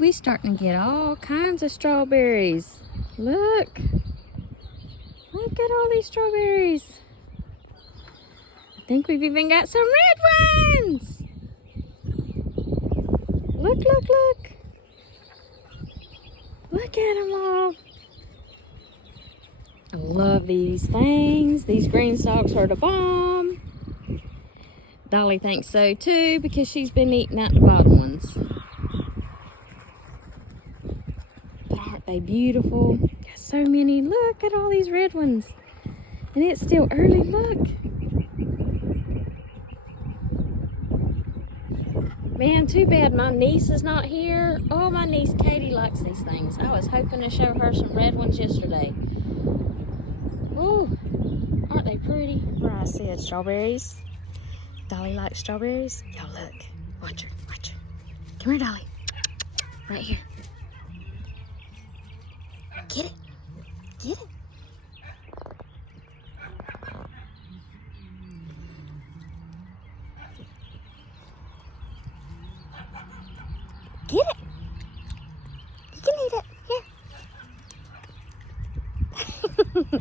we starting to get all kinds of strawberries. Look. Look at all these strawberries. I think we've even got some red ones. Look, look, look. Look at them all. I love these things. These green stalks are the bomb. Dolly thinks so too because she's been eating out the bottom ones. But aren't they beautiful? Got so many. Look at all these red ones. And it's still early. Look. Man, too bad my niece is not here. Oh, my niece Katie likes these things. I was hoping to show her some red ones yesterday. Ooh, aren't they pretty? Where I said strawberries. Dolly likes strawberries. Y'all look. Watch her, watch her. Come here, Dolly. Right here. Get it. Get it. Get it. You can eat it. Here.